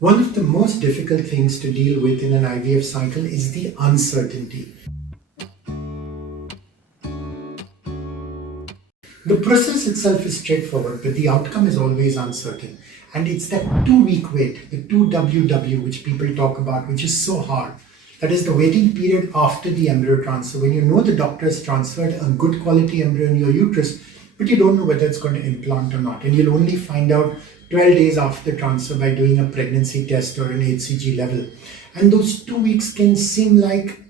One of the most difficult things to deal with in an IVF cycle is the uncertainty. The process itself is straightforward, but the outcome is always uncertain. And it's that 2-week wait, the 2WW, which people talk about, which is so hard. That is the waiting period after the embryo transfer, when you know the doctor has transferred a good quality embryo in your uterus, but you don't know whether it's going to implant or not. And you'll only find out 12 days after transfer by doing a pregnancy test or an HCG level. And those 2 weeks can seem like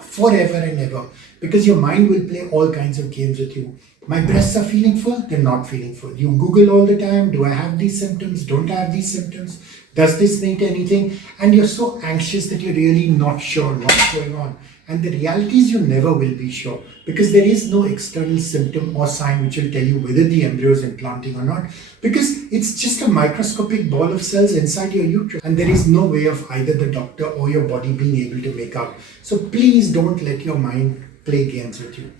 forever and ever, because your mind will play all kinds of games with you. My breasts are feeling full, they're not feeling full. You Google all the time, do I have these symptoms? Don't I have these symptoms? Does this mean anything? And you're so anxious that you're really not sure what's going on. And the reality is you never will be sure, because there is no external symptom or sign which will tell you whether the embryo is implanting or not, because it's just a microscopic ball of cells inside your uterus, and there is no way of either the doctor or your body being able to make out. So please don't let your mind play games with you.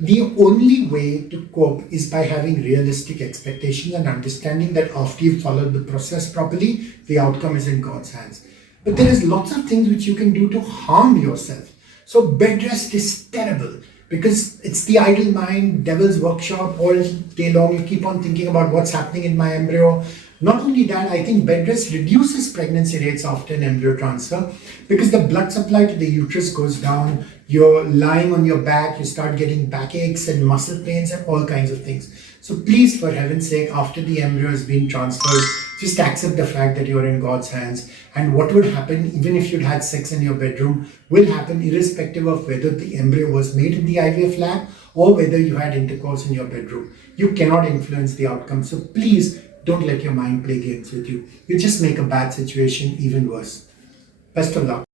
The only way to cope is by having realistic expectations and understanding that after you've followed the process properly, the outcome is in God's hands. But there is lots of things which you can do to harm yourself. So bed rest is terrible, because it's the idle mind, devil's workshop. All day long you keep on thinking about what's happening in my embryo. Not only that, I think bed rest reduces pregnancy rates after an embryo transfer, because the blood supply to the uterus goes down. You're lying on your back, you start getting backaches and muscle pains and all kinds of things. So please, for heaven's sake, after the embryo has been transferred, just accept the fact that you're in God's hands. And what would happen, even if you'd had sex in your bedroom, will happen irrespective of whether the embryo was made in the IVF lab or whether you had intercourse in your bedroom. You cannot influence the outcome. So please don't let your mind play games with you. You just make a bad situation even worse. Best of luck.